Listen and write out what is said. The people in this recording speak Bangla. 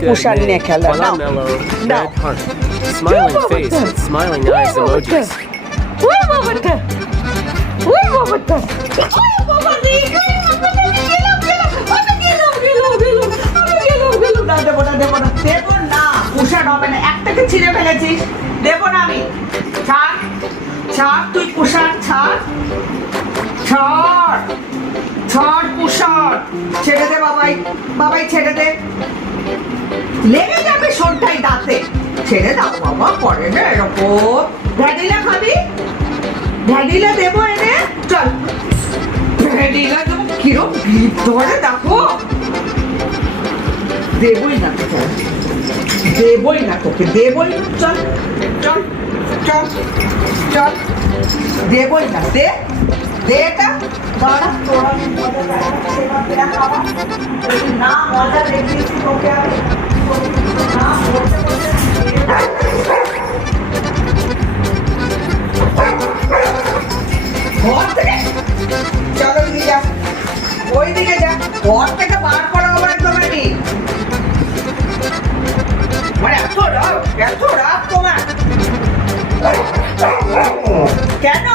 কুষাণ নিয়ে খেলা নাও নাও Smiling face with smiling eyes emojis. ওই বাবাটা ওই বাবাটা ওই বাবা রে দেবো না কুষাণ হবে না একটাকে ছিঁড়ে ফেলেছিস দেবো না আমি ছাড় ছাড় তুই কুষাণ ছাড় ছাড় ছাড় কুষাণ ছেড়ে দে বাবাই বাবাই ছেড়ে দে লেগে যাবে শোনটাই দাঁতে ছেড়ে দাও বাবা পরে না এরকম ভ্যানিলা খাবি ভ্যানিলা দেবো এনে চল ভ্যানিলা দেবো কিরম ভিড় ধরে দেখো দেবই না তোকে দেবই না তোকে দেবই চল চল চল চল দেবই না দে দে এটা দাঁড়া তোরা মজা খাওয়া না মজা দেখিয়েছি তোকে আমি না বলতে বলতে ঘর থেকে চলো দিকে যা ওই দিকে যা ঘর থেকে বার করা আমার একদম আমি মানে এত রাত তোমার কেন